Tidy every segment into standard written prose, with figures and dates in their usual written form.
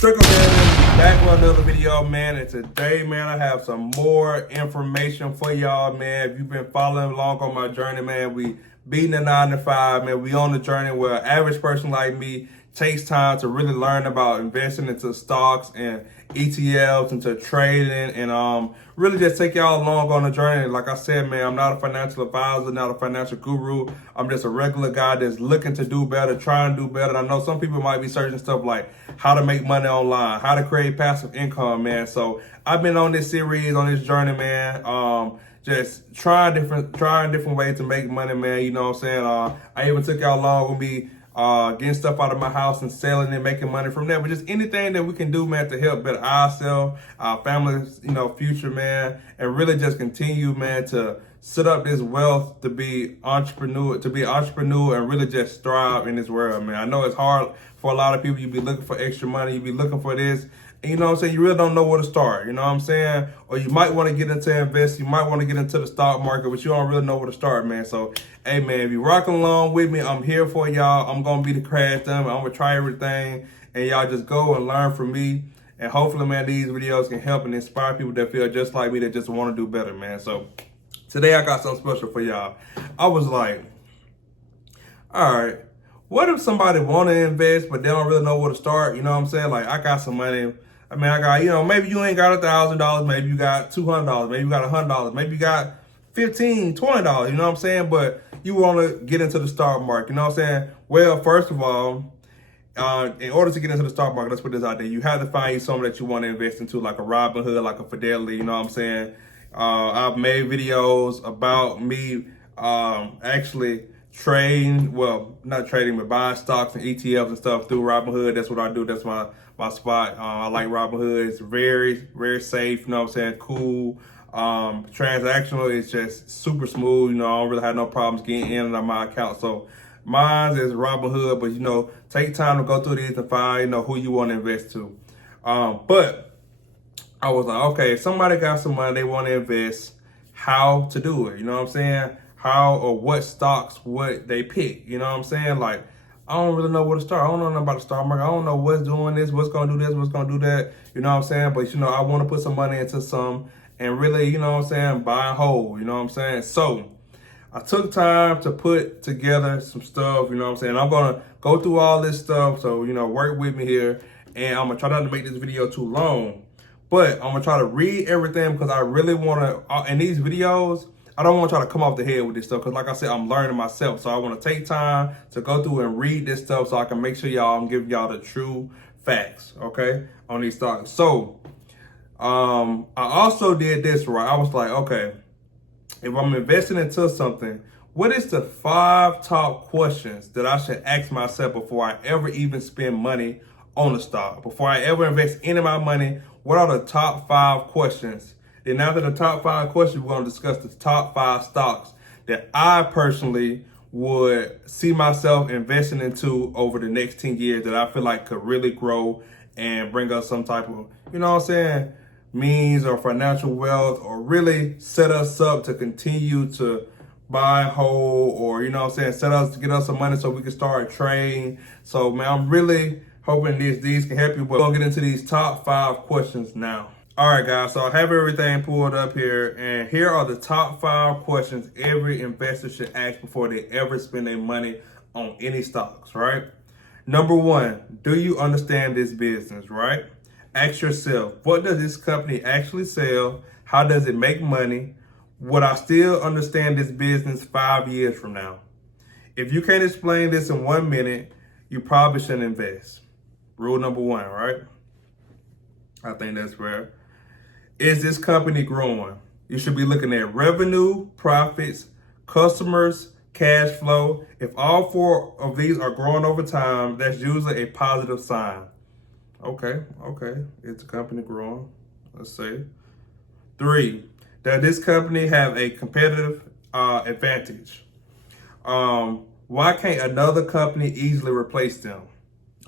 Strickle man, back with another video, man. And today, man, I have some more information for y'all, man. If you've been following along on my journey, man, we beating the 9 to 5, man. We on the journey where an average person like me takes time to really learn about investing into stocks and ETFs, into trading, and really just take y'all along on the journey. Like I said, man, I'm not a financial advisor, not a financial guru. I'm just a regular guy that's looking to do better, trying to do better. And I know some people might be searching stuff like how to make money online, how to create passive income, man. So I've been on this series, on this journey, man. Just trying different ways to make money, man. You know what I'm saying? I even took y'all along with me getting stuff out of my house and selling and making money from there. But just anything that we can do, man, to help better ourselves, our families, future, man, and really just continue, man, to set up this wealth to be entrepreneur, and really just thrive in this world, man. I know it's hard for a lot of people. You be looking for extra money, you be looking for this. And you know what I'm saying? You really don't know where to start, you know what I'm saying? Or you might want to get into invest, you might want to get into the stock market, but you don't really know where to start, man. So, hey, man, if you're rocking along with me, I'm here for y'all. I'm going to be the crash dummy. I'm going to try everything, and y'all just go and learn from me. And hopefully, man, these videos can help and inspire people that feel just like me, that just want to do better, man. So, today I got something special for y'all. I was like, all right, what if somebody want to invest, but they don't really know where to start? You know what I'm saying? Like, I got some money. I mean, I got, maybe you ain't got $1,000, maybe you got $200, maybe you got $100, maybe you got $15, $20, you know what I'm saying? But you want to get into the stock market, you know what I'm saying? Well, first of all, in order to get into the stock market, let's put this out there. You have to find you something that you want to invest into, like a Robinhood, like a Fidelity, you know what I'm saying? I've made videos about me actually trading, well, not trading, but buying stocks and ETFs and stuff through Robinhood. That's what I do. That's my spot. I like Robinhood. It's very, very safe, you know what I'm saying? Cool. Transactional is just super smooth. I don't really have no problems getting in and out of my account. So mine is Robinhood, but take time to go through these and find, who you want to invest to. But I was like, okay, if somebody got some money, they want to invest, how to do it, you know what I'm saying? How or what stocks would they pick, you know what I'm saying? Like, I don't really know where to start. I don't know nothing about the stock market. I don't know what's doing this, what's going to do this, what's going to do that, you know what I'm saying? But, I want to put some money into some and really, you know what I'm saying, buy and hold, you know what I'm saying? So I took time to put together some stuff, you know what I'm saying? I'm going to go through all this stuff, so, work with me here. And I'm going to try not to make this video too long. But I'm going to try to read everything because I really want to, in these videos, I don't want to try to come off the head with this stuff because, like I said, I'm learning myself. So I want to take time to go through and read this stuff so I can make sure I'm giving y'all the true facts, okay, on these stocks. So I also did this, right? I was like, okay, if I'm investing into something, what is the 5 top questions that I should ask myself before I ever even spend money on the stock? Before I ever invest any of my money, what are the top 5 questions? Then after the top 5 questions, we're going to discuss the top 5 stocks that I personally would see myself investing into over the next 10 years that I feel like could really grow and bring us some type of, means or financial wealth, or really set us up to continue to buy and hold, or, set us to get us some money so we can start trading. So, man, I'm really hoping these can help you. But we're going to get into these top 5 questions now. All right, guys, so I have everything pulled up here, and here are the top 5 questions every investor should ask before they ever spend their money on any stocks, right? Number 1, do you understand this business, right? Ask yourself, what does this company actually sell? How does it make money? Would I still understand this business 5 years from now? If you can't explain this in 1 minute, you probably shouldn't invest. Rule number 1, right? I think that's fair. Is this company growing? You should be looking at revenue, profits, customers, cash flow. If all 4 of these are growing over time, that's usually a positive sign. Okay. Is the company growing? Let's say. 3, does this company have a competitive advantage? Why can't another company easily replace them?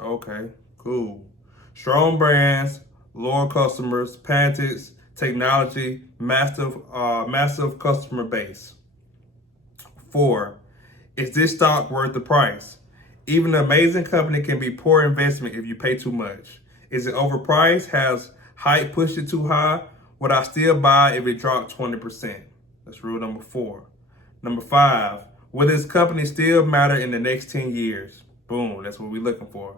Okay, cool. Strong brands, loyal customers, patents, technology, massive customer base. 4, is this stock worth the price? Even an amazing company can be poor investment if you pay too much. Is it overpriced? Has hype pushed it too high? Would I still buy if it dropped 20%? That's rule number 4. Number 5, will this company still matter in the next 10 years? Boom, that's what we're looking for.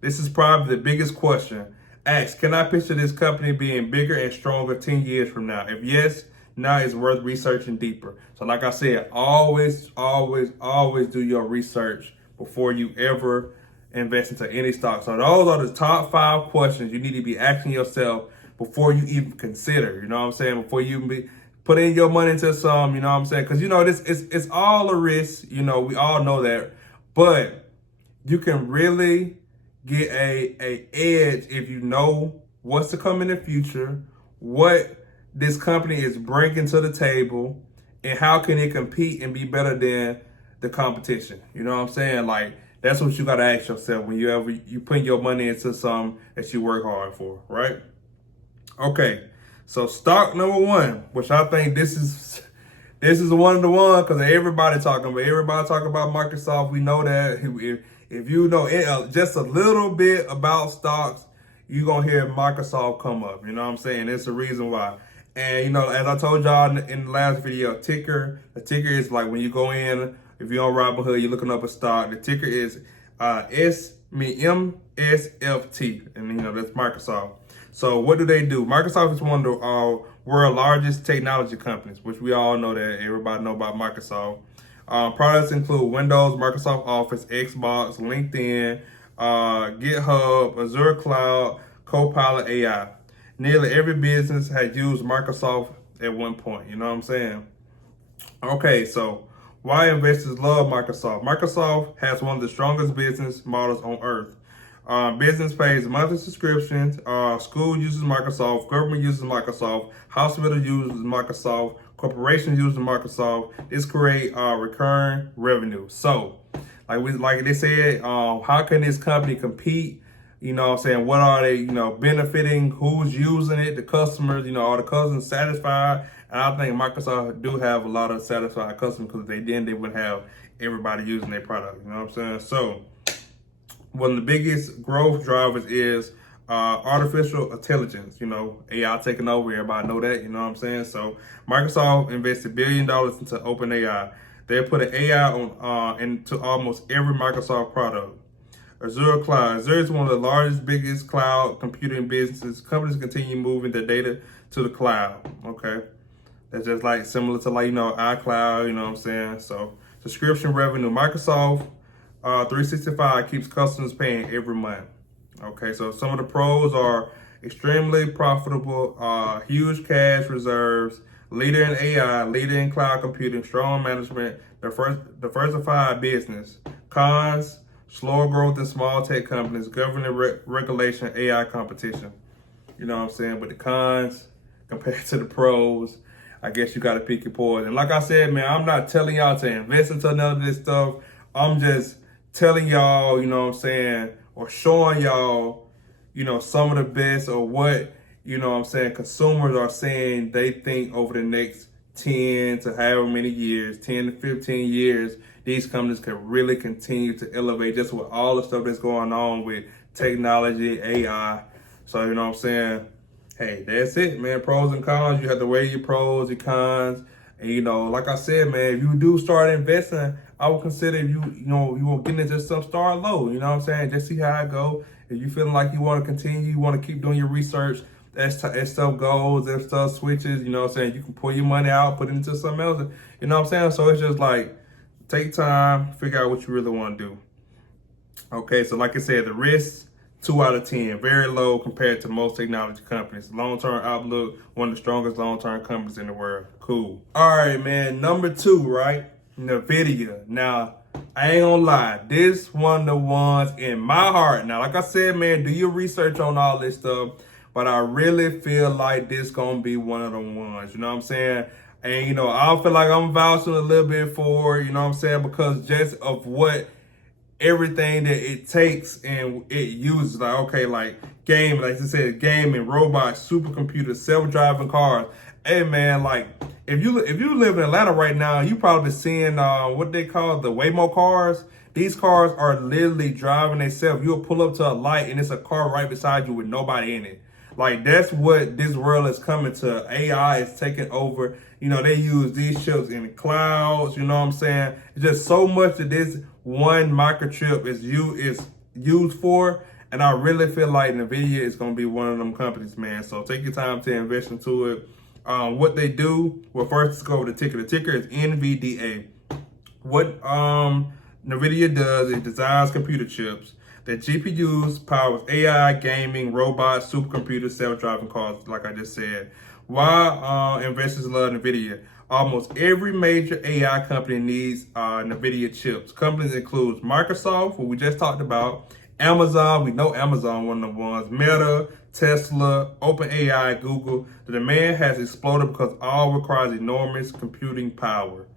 This is probably the biggest question. Ask, can I picture this company being bigger and stronger 10 years from now? If yes, now it's worth researching deeper. So like I said, always do your research before you ever invest into any stock. So those are the top 5 questions you need to be asking yourself before you even consider, you know what I'm saying? Before you even be putting your money into some, you know what I'm saying? Because, you know, it's all a risk, you know, we all know that. But you can really get a edge if you know what's to come in the future, what this company is bringing to the table, and how can it compete and be better than the competition. You know what I'm saying? Like, that's what you got to ask yourself when you put your money into something that you work hard for, right? Okay, so stock number 1, which I think this is one of the ones because everybody talking about Microsoft. We know that if you know just a little bit about stocks, you're going to hear Microsoft come up. You know what I'm saying? It's the reason why. And, you know, as I told y'all in the last video, the ticker is like when you go in, if you're on Robinhood, you're looking up a stock, the ticker is MSFT. And, you know, that's Microsoft. So what do they do? Microsoft is one of the world's largest technology companies, which we all know that everybody know about Microsoft. Products include Windows, Microsoft Office, Xbox, LinkedIn, GitHub, Azure Cloud, Copilot AI. Nearly every business has used Microsoft at one point. You know what I'm saying? Okay, so why investors love Microsoft? Microsoft has one of the strongest business models on earth. Business pays monthly subscriptions. School uses Microsoft. Government uses Microsoft. Hospital uses Microsoft. Corporations use Microsoft. This create recurring revenue. So, like they said, how can this company compete? You know what I'm saying? What are they, you know, benefiting? Who's using it? The customers, you know, are the customers satisfied? And I think Microsoft do have a lot of satisfied customers because if they wouldn't have everybody using their product. You know what I'm saying? So, one of the biggest growth drivers is artificial intelligence, you know, AI taking over. Everybody know that, you know what I'm saying? So Microsoft invested $1 billion into OpenAI. They put an AI on into almost every Microsoft product. Azure Cloud. Azure is one of the largest, biggest cloud computing businesses. Companies continue moving their data to the cloud, okay? That's just like similar to like, you know, iCloud, you know what I'm saying? So subscription revenue. Microsoft 365 keeps customers paying every month. Okay, so some of the pros are extremely profitable, huge cash reserves, leader in AI, leader in cloud computing, strong management, diversified business. Cons, slower growth in small tech companies, government regulation, AI competition. You know what I'm saying? But the cons compared to the pros, I guess you got to pick your poison. And like I said, man, I'm not telling y'all to invest into none of this stuff. I'm just telling y'all, you know what I'm saying, or showing y'all, you know, some of the best or what, you know what I'm saying, consumers are saying they think over the next 10 to however many years, 10 to 15 years, these companies can really continue to elevate just with all the stuff that's going on with technology, AI. So, you know what I'm saying? Hey, that's it, man. Pros and cons. You have to weigh your pros, your cons. And, you know, like I said, man, if you do start investing, I would consider if you will get into some, start low. You know what I'm saying? Just see how it go. If you feeling like you want to continue, you want to keep doing your research, as stuff goes, as stuff switches, you know what I'm saying? You can pull your money out, put it into something else. You know what I'm saying? So it's just like, take time, figure out what you really want to do. Okay, so like I said, the risks, 2 out of 10, very low compared to most technology companies. Long-term outlook, one of the strongest long-term companies in the world. Cool. All right, man. Number 2, right? NVIDIA. Now, I ain't gonna lie. This one of the ones in my heart. Now, like I said, man, do your research on all this stuff. But I really feel like this gonna be one of the ones. You know what I'm saying? And, you know, I feel like I'm vouching a little bit for, you know what I'm saying? Because just of what everything that it takes and it uses, like, okay, like game, like I said, gaming, robots, supercomputers, self-driving cars. Hey man, like if you live in Atlanta right now, you probably seeing what they call the Waymo cars. These cars are literally driving themselves. You'll pull up to a light and it's a car right beside you with nobody in it. Like, that's what this world is coming to. AI is taking over. You know, they use these chips in the clouds, you know what I'm saying? It's just so much that this one microchip is used for. And I really feel like NVIDIA is going to be one of them companies, man. So take your time to invest into it. What they do, well, first let's go over the ticker. The ticker is NVDA. What NVIDIA does is designs computer chips that GPUs powers AI, gaming, robots, supercomputers, self-driving cars, like I just said. Why investors love NVIDIA? Almost every major AI company needs NVIDIA chips. Companies include Microsoft, what we just talked about, Amazon, we know Amazon, one of the ones, Meta, Tesla, OpenAI, Google. The demand has exploded because all requires enormous computing power.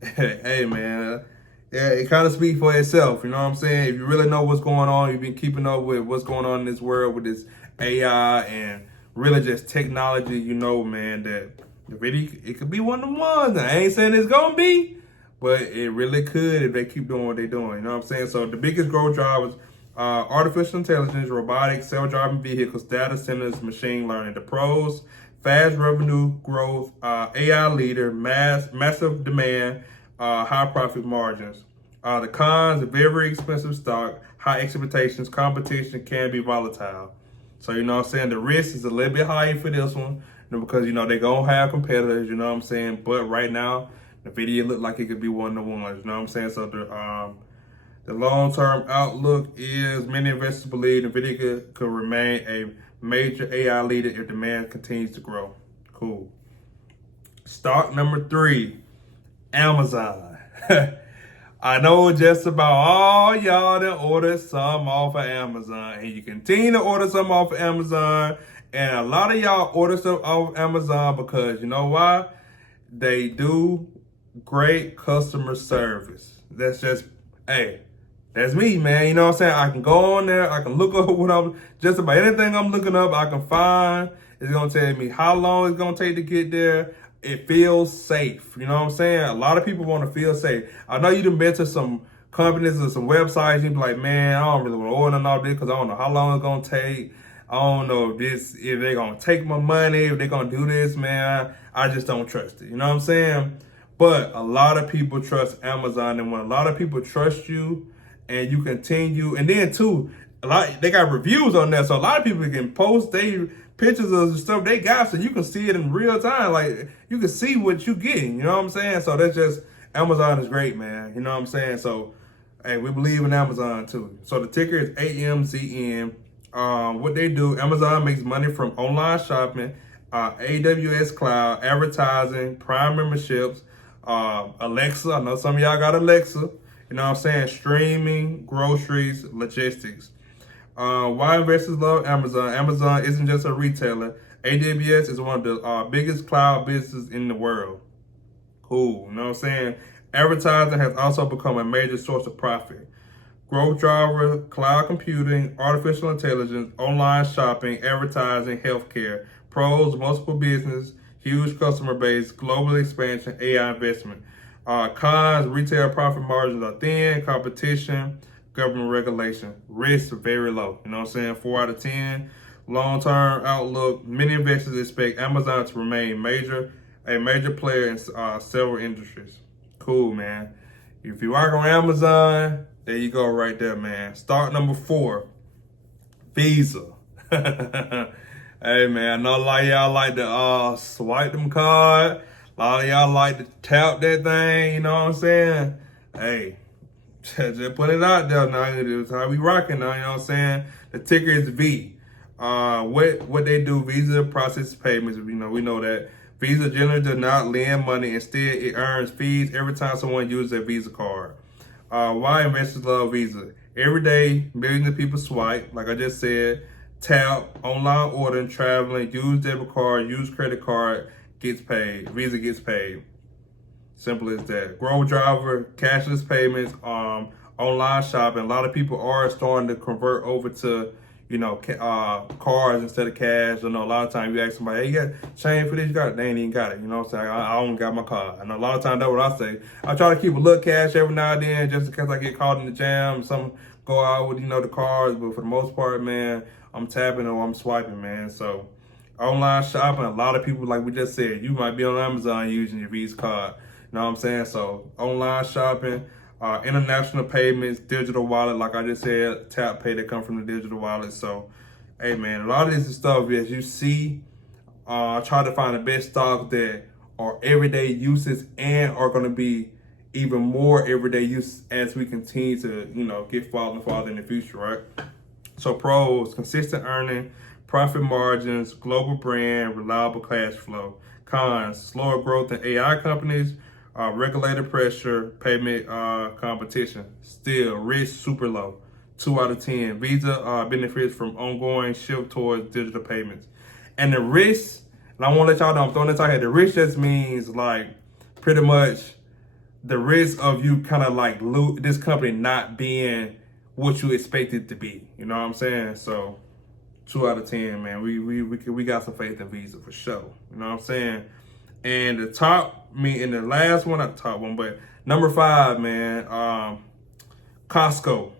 Hey, man. Yeah, it kind of speaks for itself, you know what I'm saying? If you really know what's going on, you've been keeping up with what's going on in this world with this AI and really just technology, you know, man, that it could be one of the ones. I ain't saying it's going to be, but it really could if they keep doing what they're doing, you know what I'm saying? So the biggest growth drivers, artificial intelligence, robotics, self-driving vehicles, data centers, machine learning. The pros, fast revenue growth, AI leader, massive demand, high profit margins. The cons, very expensive stock, high expectations, competition can be volatile. So, you know what I'm saying? The risk is a little bit higher for this one, because, you know, they're going to have competitors, you know what I'm saying? But right now, NVIDIA look like it could be one of the ones, you know what I'm saying? So the long-term outlook is many investors believe NVIDIA could remain a major AI leader if demand continues to grow. Cool. Stock number 3, Amazon. I know just about all y'all that ordered some off of Amazon, and you continue to order some off of Amazon, and a lot of y'all order some off of Amazon because, you know why? They do great customer service. That's just, hey, that's me, man. You know what I'm saying? I can go on there. I can look up just about anything I'm looking up, I can find. It's going to tell me how long it's going to take to get there. It feels safe. You know what I'm saying? A lot of people want to feel safe. I know you done been to some companies or some websites. You be like, man, I don't really want to order all this because I don't know how long it's going to take. I don't know if they're going to take my money, if they're going to do this, man. I just don't trust it. You know what I'm saying? But a lot of people trust Amazon. And when a lot of people trust you and you continue, and then too, they got reviews on there. So a lot of people can post their pictures of the stuff they got so you can see it in real time. Like, you can see what you're getting, you know what I'm saying? So that's just, Amazon is great, man. You know what I'm saying? So, hey, we believe in Amazon too. So the ticker is AMZN. What they do, Amazon makes money from online shopping, AWS cloud, advertising, Prime memberships, Alexa. I know some of y'all got Alexa. You know what I'm saying? Streaming, groceries, logistics. Why investors love Amazon? Amazon isn't just a retailer. AWS is one of the biggest cloud businesses in the world. Cool. You know what I'm saying? Advertising has also become a major source of profit. Growth driver, cloud computing, artificial intelligence, online shopping, advertising, healthcare. Pros, multiple business, huge customer base, global expansion, AI investment. Cons, retail profit margins are thin, competition, government regulation. Risk very low. You know what I'm saying? 4 out of 10. Long-term outlook. Many investors expect Amazon to remain a major player in several industries. Cool, man. If you work on Amazon, there you go right there, man. Stock number 4, Visa. Hey, man, I know a lot of y'all like to swipe them card. A lot of y'all like to tap that thing, you know what I'm saying? Hey, just put it out there now. It's how we rocking now, you know what I'm saying? The ticker is V. What they do, Visa processes payments. You know, we know that. Visa generally does not lend money. Instead, it earns fees every time someone uses their Visa card. Why investors love Visa? Every day, millions of people swipe, like I just said, tap, online ordering, traveling, use debit card, use credit card, gets paid. Visa gets paid. Simple as that. Growth driver, cashless payments, online shopping. A lot of people are starting to convert over to, cards instead of cash. I know a lot of times you ask somebody, hey, you got change for this? You got it? They ain't even got it. You know what I'm saying? I don't got my card. I know a lot of times that's what I say. I try to keep a little cash every now and then just in case I get caught in the jam. Some go out with, the cards. But for the most part, man, I'm tapping or I'm swiping, man. So online shopping, a lot of people, like we just said, you might be on Amazon using your Visa card. You know what I'm saying? So online shopping, international payments, digital wallet, like I just said, tap pay that come from the digital wallet. So, hey man, a lot of this stuff, as you see, try to find the best stocks that are everyday uses and are going to be even more everyday use as we continue to, get farther and farther in the future, right? So pros, consistent earning, profit margins, global brand, reliable cash flow. Cons, slower growth in AI companies, regulator pressure, payment competition. Still, risk super low. 2 out of 10. Visa benefits from ongoing shift towards digital payments. And the risk, and I want to let y'all know, I'm throwing this out here. The risk just means like pretty much the risk of you kind of like this company not being what you expect it to be. You know what I'm saying? So 2 out of 10, man. We got some faith in Visa for sure. You know what I'm saying? And the last one, not the top one, but number 5, man, Costco.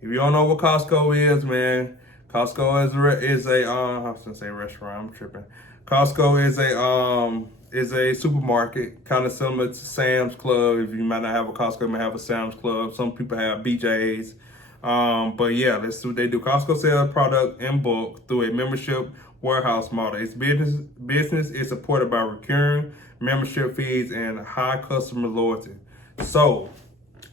If you don't know what Costco is, man, Costco is a I was gonna say restaurant. I'm tripping. Costco is a supermarket, kind of similar to Sam's Club. If you might not have a Costco, you might have a Sam's Club. Some people have BJ's. But yeah, that's what they do. Costco sells product in bulk through a membership warehouse model. Its business is supported by recurring membership fees and high customer loyalty. So,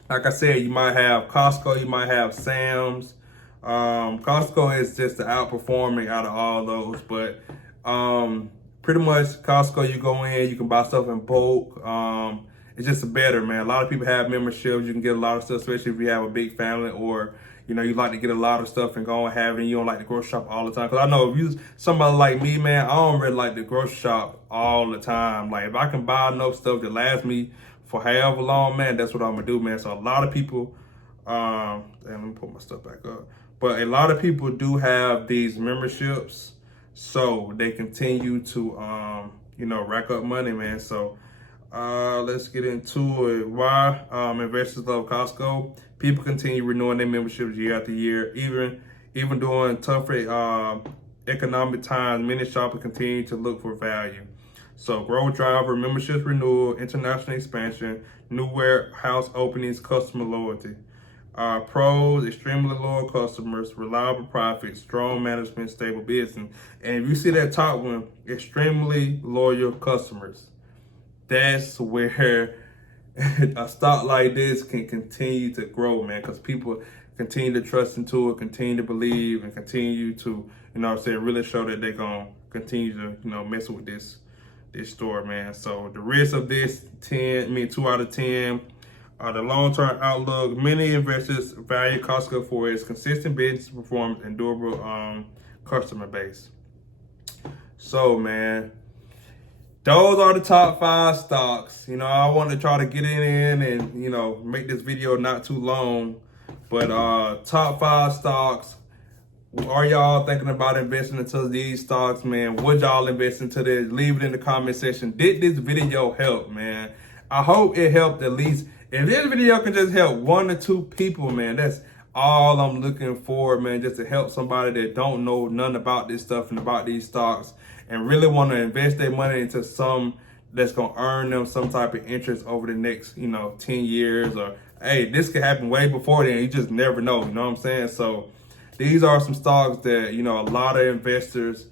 like I said, you might have Costco, you might have Sam's. Costco is just the outperforming out of all those, but pretty much Costco, you go in, you can buy stuff in bulk. It's just better, man. A lot of people have memberships. You can get a lot of stuff, especially if you have a big family or, you like to get a lot of stuff and go and have it. And you don't like to grocery shop all the time. Because I know if you somebody like me, man, I don't really like to grocery shop all the time. Like, if I can buy enough stuff that lasts me for however long, man, that's what I'm going to do, man. So a lot of people, and let me put my stuff back up. But a lot of people do have these memberships. So they continue to, rack up money, man. So, let's get into it. Why investors love Costco? People continue renewing their memberships year after year, even during tougher economic times. Many shoppers continue to look for value. So, growth driver, memberships renewal, international expansion, new warehouse openings, customer loyalty. Pros, extremely loyal customers, reliable profits, strong management, stable business. And if you see that top one, extremely loyal customers, that's where a stock like this can continue to grow, man, because people continue to trust into it, continue to believe, and continue to, really show that they're going to continue to, mess with this store, man. So the risk of this, 2 out of 10. The long-term outlook, many investors value Costco for its consistent business performance and durable customer base. So, man, those are the top 5 stocks. I want to try to get in and, make this video not too long. But top 5 stocks. Are y'all thinking about investing into these stocks, man? Would y'all invest into this? Leave it in the comment section. Did this video help, man? I hope it helped at least. If this video can just help 1 or 2 people, man, that's all I'm looking for, man, just to help somebody that don't know nothing about this stuff and about these stocks and really want to invest their money into some that's going to earn them some type of interest over the next, 10 years. Or, hey, this could happen way before then. You just never know, you know what I'm saying? So these are some stocks that, a lot of investors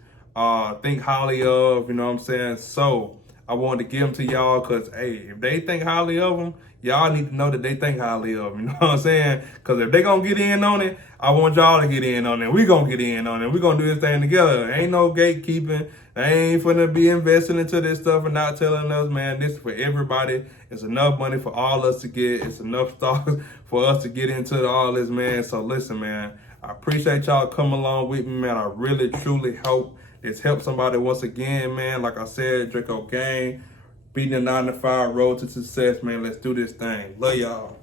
think highly of, you know what I'm saying? So I wanted to give them to y'all because, hey, if they think highly of them, y'all need to know that they think highly of them, you know what I'm saying? Because if they going to get in on it, I want y'all to get in on it. We going to get in on it. We going to do this thing together. Ain't no gatekeeping. They ain't finna be investing into this stuff and not telling us, man, this is for everybody. It's enough money for all us to get. It's enough stocks for us to get into all this, man. So listen, man, I appreciate y'all coming along with me, man. I really, truly hope this helps somebody once again, man. Like I said, Draco Gang, beating the 9 to 5 road to success, man. Let's do this thing. Love y'all.